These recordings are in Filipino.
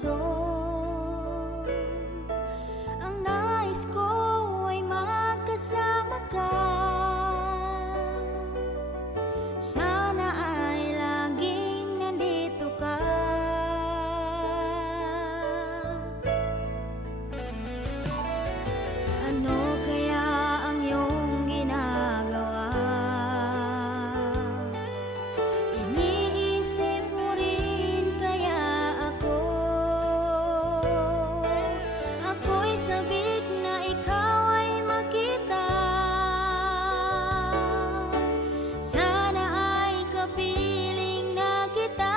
puso. Ang nais ko ay magkasama ka. Sana ay laging nandito ka. Ano kaya ang iyong ginagawa? Iniisip mo rin kaya ako? Ako'y sabik na ikaw ay makita. Sana ay kapiling na kita.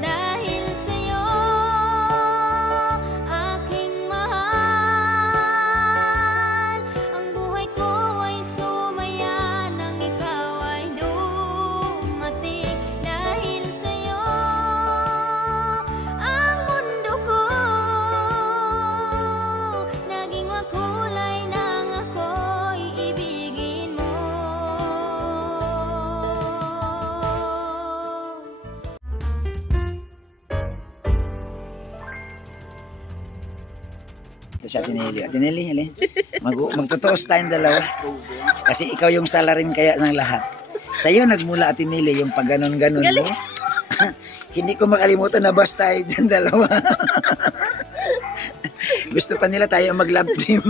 Dahil sa'yo, aking mahal, ang buhay ko ay sumaya nang ikaw ay dumating. Dahil sa'yo, ang mundo ko naging makulay nang ako'y ibigin mo. Ito si Ate Nelly. Ate Nelly, hali. Magtutuos tayong dalawa. Kasi ikaw yung salarin kaya ng lahat. Sa'yo nagmula, Ate Nelly, yung pag ganon-ganon mo. Hindi ko makalimutan na bus tayo dyan dalawa. Gusto pa nila tayo mag-love team.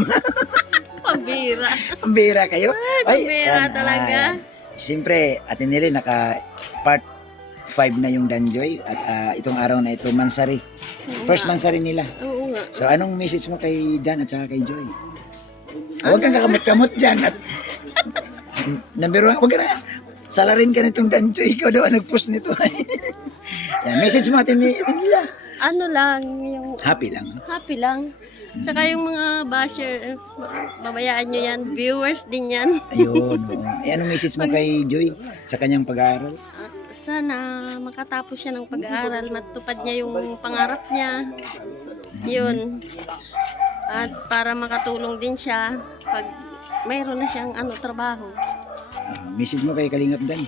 Pambira. Pambira kayo? Pambira talaga. Siyempre, Ate Nelly, naka part 5 na yung Danjoy. At itong araw na ito, Mansari. First Mansari nila. Oo nga. So, anong message mo kay Dan at saka kay Joy? Huwag kang kakamot-kamot dyan. At, number 1, huwag ka na. Salarin ka nitong Dan Joy. Ikaw daw ang nag-post nito. Yan, message mo atin nila. Ano lang, yung Happy lang. happy lang. Tsaka yung mga basher, babayaan nyo yan. Viewers din yan. Ayun. Oo. Anong message mo kay Joy sa kanyang pag-aaral? Sana makatapos siya ng pag-aaral, matupad niya yung pangarap niya. Yun. At para makatulong din siya pag mayroon na siyang trabaho. Message mo kay Kalingap Dan.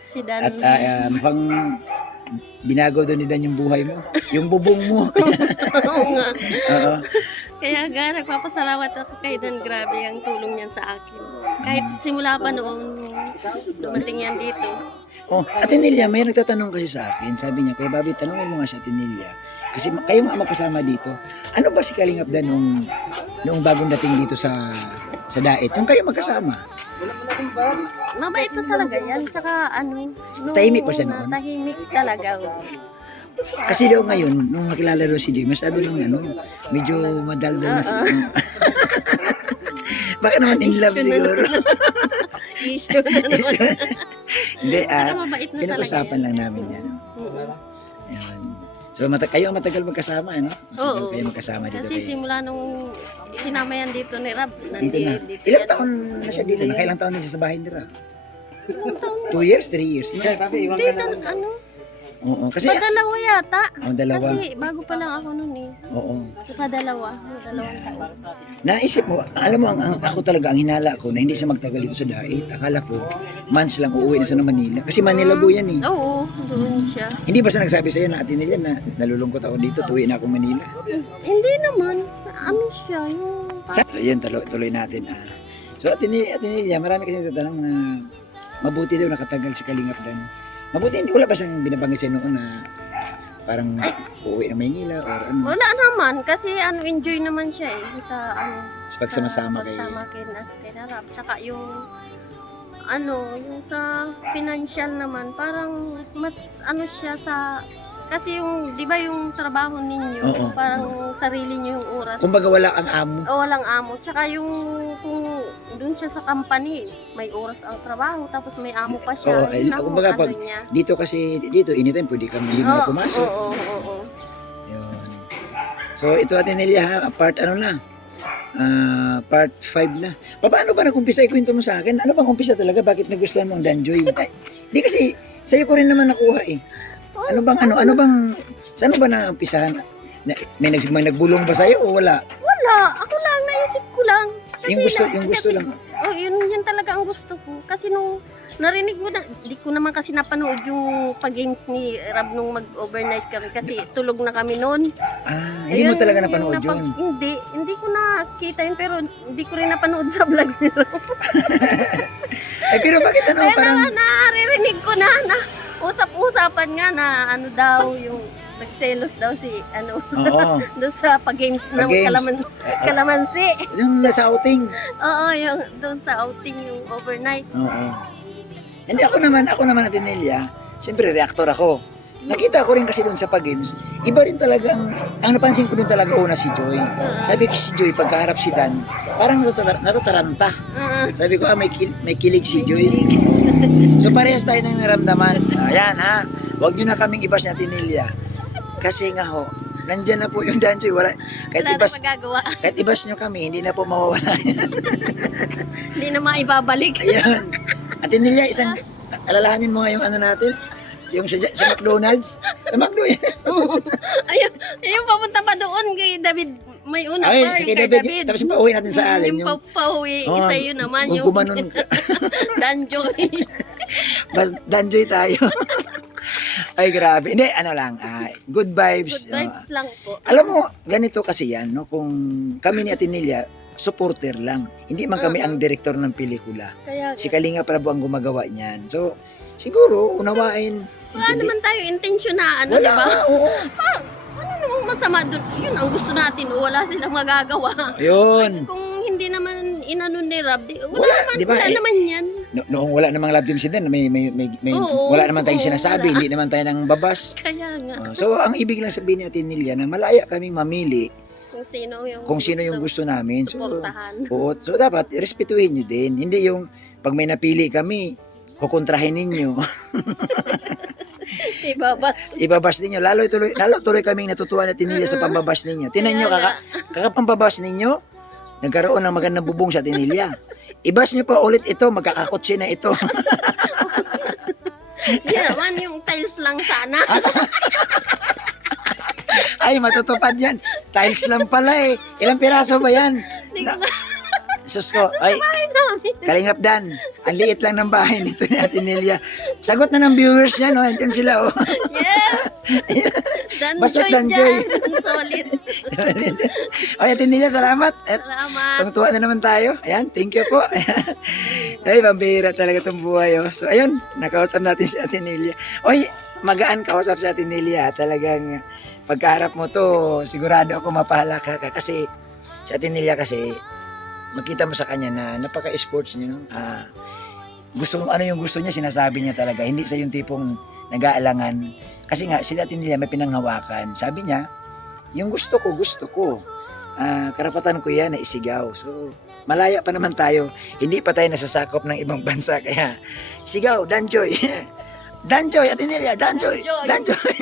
Si Dan. At mukhang binago doon ni Dan yung buhay mo. Yung bubong mo. Oo nga. Oo. Kaya nagpapasalamat ako kay Dan. Grabe ang tulong niyan sa akin. Kahit simula pa noon, dumating yan dito. Oh, Ate Nelia, may nagtatanong kasi sa akin. Sabi niya, Kuya Bobby, tanungin mo nga si Ate Nelia. Kasi kayo nga magkasama dito. Ano ba si Kalingap Dan nung bagong dating dito sa Dait? Yung kayo magkasama? Mabait na talaga yan. Tsaka nung Tahimik ba siya noon? Tahimik talaga. Kasi daw ngayon, nung nakilala daw si Joy, masyado nung medyo madaldal na siya. Baka naman in love siguro. Issue na naman. Hindi, Tsaka mabait na talaga pinag-usapan yan. lang namin yan. Oo. Yan. So, kayo ang matagal magkasama, ano? Oo. Kayo magkasama dito. Kasi simula nung isinama yan dito ni Rab. Dito na. Dito Ilang yan. taon na siya dito? Nakailang taon na siya sa bahay nila? Ilang taon? 2 years, 3 years? No? Dito, Oo, kasi... Padalawa yata. Dalawa. Kasi bago pa lang ako nun eh. Oo. Padalawa. Dalawang taon. Naisip mo, alam mo, ako talaga, ang hinala ko na hindi siya magtagal dito sa Dait. Akala ko, months lang uuwi na siya ng Manila. Kasi Manila po yan eh. Oo, doon siya. Hindi ba siya nagsabi sa'yo na Ate Nelia na nalulungkot ako dito, tuwi na ako Manila? Hindi naman. Ano siya? Yung... So, yun, tuloy natin. So, Ate Nelia, marami kasi nagtatanong na mabuti daw nakatagal si Kalingap Dan. Mabuti, hindi, wala ba siyang binabanggit sa'yo noon na parang uuwi ng Maynila or ano? Wala naman. Kasi enjoy naman siya eh. Sa Pagsama-sama kayo. Pagsama kay Rab. Tsaka yung yung sa financial naman, parang mas siya sa... Kasi yung, di ba yung trabaho ninyo, Oo. parang sarili niyo yung oras. Kumbaga wala ang amo. O walang amo. Tsaka yung kung doon siya sa company, may oras ang trabaho, tapos may amo pa siya. Oo, Yun ang kumbaga pag niya. dito kasi, dito anytime pwede kang hindi mo na pumasok. Oo. Yun. So ito Ate Nelia ha, part part 5 na. Paano ba nag-umpisa? Ikwento mo sa akin. Ano bang umpisa talaga? Bakit nagustuhan mo ang Danjoy? Di kasi, sa'yo ko rin naman nakuha eh. Ano bang, saan ba na-umpisahan? May nagbulong ba sa'yo o wala? Wala. Ako lang, naisip ko lang. Kasi Yung gusto lang. yun talaga ang gusto ko. Kasi nung narinig ko na, di ko naman kasi napanood yung pag-games ni Rab nung mag-overnight kami kasi tulog na kami noon. Hindi mo Ayun, talaga yung napanood yun. Hindi ko nakita yun pero hindi ko rin napanood sa vlog ni Rab. Ay, pero bakit ano, Kaya parang... naririnig ko na usap-usapan nga na ano daw yung nagselos daw si ano Oo. doon sa pag-games ng Pag-games. kalamansi. Yung nasa outing. Oo, yung doon sa outing yung overnight. Oo. Hindi, ako naman Atenellia, siyempre reactor ako. Nakita ko rin kasi doon sa pag-games, iba rin talagang, ang napansin ko doon talaga una si Joy. Sabi ko si Joy, pagkaharap si Dan, parang natataranta. Sabi ko, may kilig si Joy. So parehas tayo nang naramdaman. Ayan ha, huwag nyo na kaming ibas na Atenellia. Kasi nga ho, nandyan na po yung Dan Joy. Wala na ibas, magagawa. kahit ibas nyo kami, hindi na po mawawala yan. Hindi na maibabalik. Ayan. Atenellia, isang, alalahanin mo nga yung ano natin, yung sa McDonald's. Sa McDonald's. Ayun, papunta pa doon kay David. May una Ay, pa si kay kay David. Tapos pauwi natin sa alin. Yung pauwi, Oh, isa yun naman. kung Yung gumanon ka. Danjoy. Bas, danjoy tayo. Ay, grabe. Hindi, ano lang. Good vibes. Good vibes lang po. Alam mo, ganito kasi yan, no? Kung kami ni Atenellia, supporter lang. Hindi man kami ang direktor ng pelikula. Kaya Si Kalinga Prabo ang gumagawa niyan. So, siguro, unawain. wala naman tayo intensyon na ano, Wala, di ba? oo. Ano namang masama doon? Yun ang gusto natin. O wala silang magagawa. Ayun. Kung hindi naman inano ni Rab, wala, Wala, naman, di ba, wala eh, naman yan. Noong wala namang love team si Dan, Oo, wala naman tayong oo, sinasabi, wala. hindi naman tayo nang babas. Kaya nga, So, ang ibig lang sabihin ni Atenellia na malaya kaming mamili kung sino yung yung gusto namin. So, suportahan. oo, so dapat respetuhin nyo din. Hindi yung pag may napili kami, kukontrahin ninyo. Ibabas. Ibabas ninyo. Lalo tuloy kaming natutuwa na Atenellia sa pambabas ninyo. Tinan nyo, kakapambabas ninyo, nagkaroon ng magandang bubong sa Atenellia. Ibas nyo pa ulit ito, magkakakotse na ito. Hindi naman, yung tiles lang sana. Ay, matutupad yan. Tiles lang pala eh. Ilang piraso ba yan? Hindi ko Sus ko, ay, namin. Kalingap Dan, ang liit lang ng bahay nito ni Atenellia. Sagot na ng viewers niya, no? Andiyan sila, oh. Yes! Basta Danjoy Danjoy. dyan. Solid. Ay, Atenellia, salamat. At Salamat. tungtuwa na naman tayo. Ayan, thank you po. Ay, pambihira talaga itong buhay, oh. So, ayun, nakausap natin si Atenellia. Oy, magaan kausap si Atenellia. Talagang, pagkaharap mo to, sigurado ako mapahala ka. Kasi, si Atenellia kasi, makita mo sa kanya na napaka-sports niya, no? Ano yung gusto niya, sinasabi niya talaga. Hindi sa yung tipong nag-aalangan. Kasi nga, sila Atenellia may pinanghawakan. Sabi niya, yung gusto ko. Karapatan ko yan na isigaw. So, malaya pa naman tayo. Hindi pa tayo nasasakop ng ibang bansa. Kaya, sigaw, Danjoy. Danjoy, Atenellia, Danjoy. Danjoy. Danjoy.